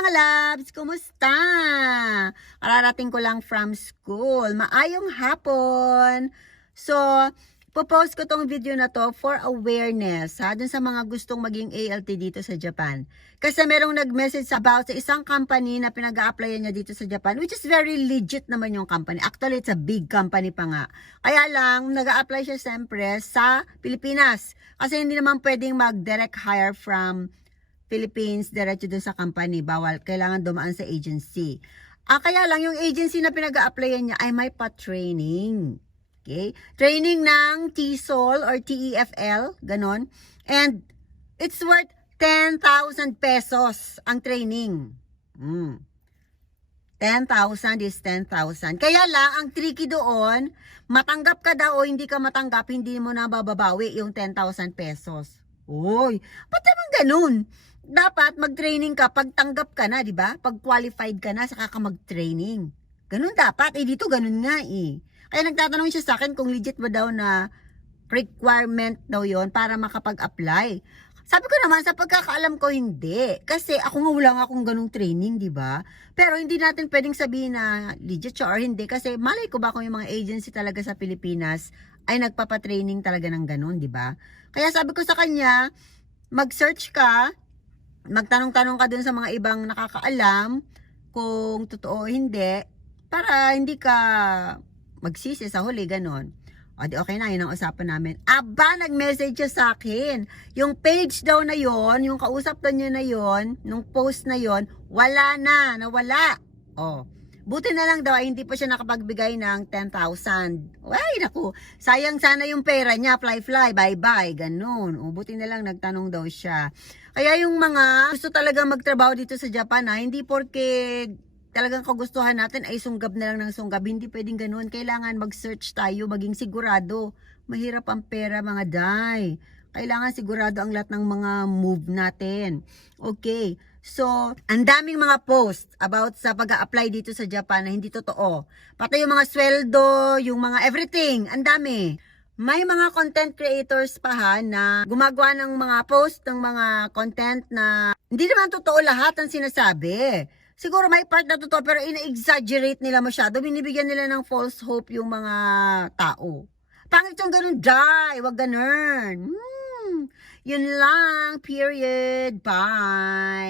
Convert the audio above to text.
mga loves! Kumusta? Kararating ko lang from school. Maayong hapon! So, popost ko tong video na to for awareness dun sa mga gustong maging ALT dito sa Japan. Kasi merong nag-message about sa isang company na pinag-a-applyan niya dito sa Japan, which is very legit naman yung company. Actually, it's a big company pa nga. Kaya lang, nag-a-apply siya siyempre sa Pilipinas. Kasi hindi naman pwedeng mag-direct hire from Philippines diretso doon sa company. Bawal, kailangan dumaan sa agency. Kaya lang yung agency na pinag-a-applyan niya ay may pa-training. Okay? Training ng TESOL or TEFL, ganon. And it's worth 10,000 pesos ang training. 10,000 is 10,000. Kaya lang, ang tricky doon, matanggap ka daw o hindi ka matanggap, hindi mo na bababawi yung 10,000 pesos. Uy, ba't naman ganun? Dapat mag-training ka pag tanggap ka na, di ba? Pag qualified ka na, saka ka mag-training. Ganun dapat. Dito ganun nga eh. Kaya nagtatanong siya sa akin kung legit ba daw na requirement daw yon para makapag-apply. Sabi ko naman, sa pagkakaalam ko, hindi. Kasi ako nga wala nga akong ganung training, di ba? Pero hindi natin pwedeng sabihin na legit siya or hindi. Kasi malay ko ba kung yung mga agency talaga sa Pilipinas ay nagpapatraining talaga ng ganun, di ba? Kaya sabi ko sa kanya, mag-search ka, magtanong-tanong ka dun sa mga ibang nakakaalam kung totoo o hindi para hindi ka magsisi sa huli, ganon. O di okay na, yun ang usapan namin. Aba, nag-message siya sa akin. Yung page daw na yon, yung kausap daw niya na yon, nung post na yon, wala na, nawala. O, buti na lang daw ay hindi pa siya nakapagbigay ng 10,000. Ay, naku, sayang sana yung pera niya, fly, bye-bye, ganon. O, buti na lang nagtanong daw siya. Kaya yung mga gusto talaga magtrabaho dito sa Japan, hindi porke talagang kagustuhan natin ay sunggab na lang ng sunggab. Hindi pwedeng ganun. Kailangan mag-search tayo, maging sigurado. Mahirap ang pera, mga day. Kailangan sigurado ang lahat ng mga move natin. Okay. So, ang daming mga post about sa pag-a-apply dito sa Japan na hindi totoo. Pati yung mga sweldo, yung mga everything. Ang dami. May mga content creators pa na gumagawa ng mga post, ng mga content na hindi naman totoo lahat ang sinasabi. Siguro may part na totoo pero ina-exaggerate nila masyado. Binibigyan nila ng false hope yung mga tao. Pangit yung ganun, die. Wag ganun. Yun lang. Period. Bye.